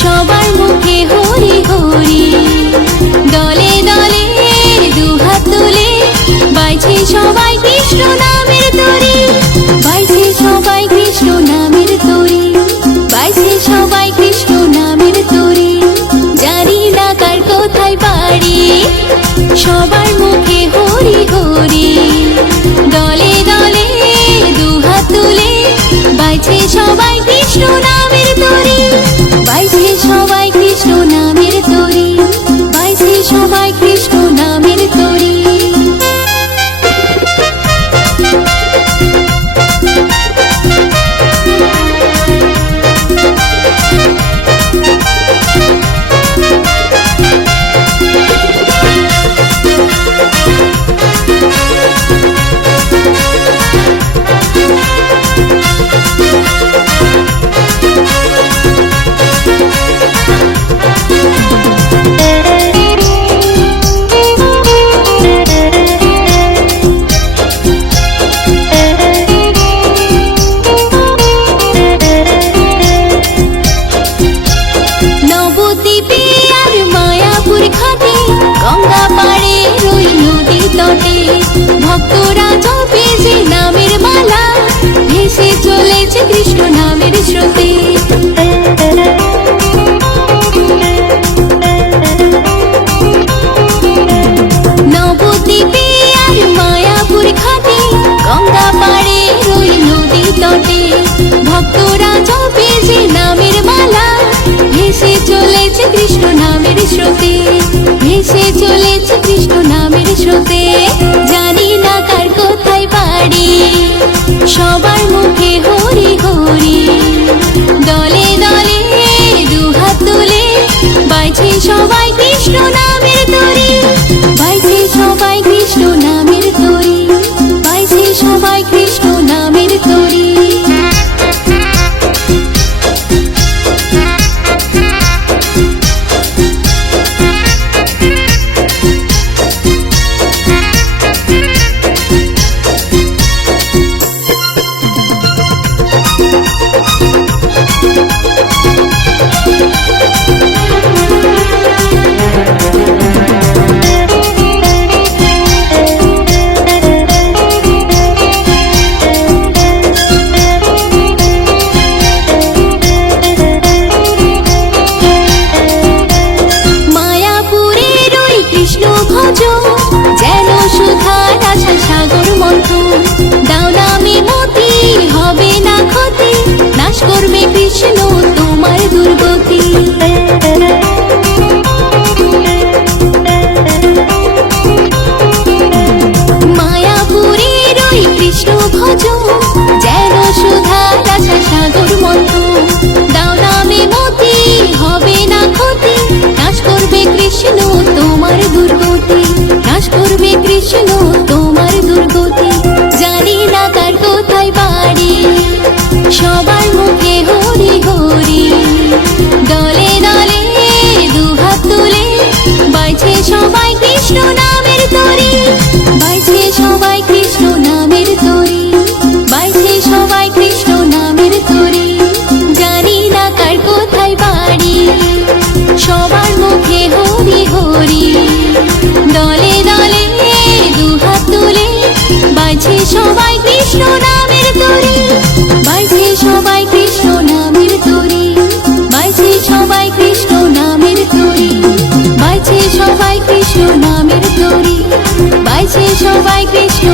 সবার মুখে হরি হরি, দলে দলে দুহাত তুলে বাইছে সবাই কৃষ্ণ নামের তরি, বাইছে সবাই কৃষ্ণ নামের তরি, বাইছে সবাই কৃষ্ণ নামের তরি। জানি না কার কোথায় বাড়ি, সবার মুখে হরি হরি, দলে দলে দুহাত তুলে বাইছে সবাই কৃষ্ণ নামের তরি, বাইছে সবাই কৃষ্ণ নামের তরি, বাইছে সবাই কৃষ্ণ নামের তরি। গঙ্গা পাড়ে রই নদীর তটে ভক্তরা জপে যে নামের মালা, ভেসে চলেছে কৃষ্ণ নামের স্রোতে। নবদ্বীপে আর মায়াপুর ঘাটে গঙ্গা পাড়ে রই নদীর তটে ভক্তরা জপে যে নামের মালা, ভেসে চলেছে কৃষ্ণ নামের স্রোতে, ভেসে চলেছে কৃষ্ণ নামের স্রোতে। জানি না কার কোথায় বাড়ি, সবার মুখে হরি হরি, দলে দলে দুহাত তুলে বাইছে সবাই কৃষ্ণ নামের তরি, বাইছে সবাই কৃষ্ণ নামের তরি, বাইছে সবাই কৃষ্ণ নামের তরি। যেন সুধার আশা সাগর মন্থন, দাও নামে মতি হবে না ক্ষতি, নাশ করবে কৃষ্ণ তোমার দুর্গতি। মায়াপুরের ওই কৃষ্ণ ভজন, যেন সুধার আশা সাগর মন্থন, দাও নামে মতি হবে না ক্ষতি, নাশ করবে কৃষ্ণ তোমার দুর্গতি, নাশ করবে কৃষ্ণ তোমার দুর্গতি। জানি না কার কোথায় বাড়ি, সবার মুখে হরি হরি, দলে দলে দুহাত তুলে বাইছে সবাই কৃষ্ণ নামের তরি, বাইছে সবাই কৃষ্ণ নামের তরি, বাইছে সবাই কৃষ্ণ নামের তরি। জানি না কার কোথায় বাড়ি, সবার মুখে হরি হরি, দলে দলে দুহাত তুলে বাইছে সবাই কৃষ্ণ নামের তরি, বাইছে সবাই কৃষ্ণ নামের তরি, বাইছে সবাই কৃষ্ণ নামের তরি, বাইছে সবাই কৃষ্ণ নামের তরি, বাইছে সবাই কৃষ্ণ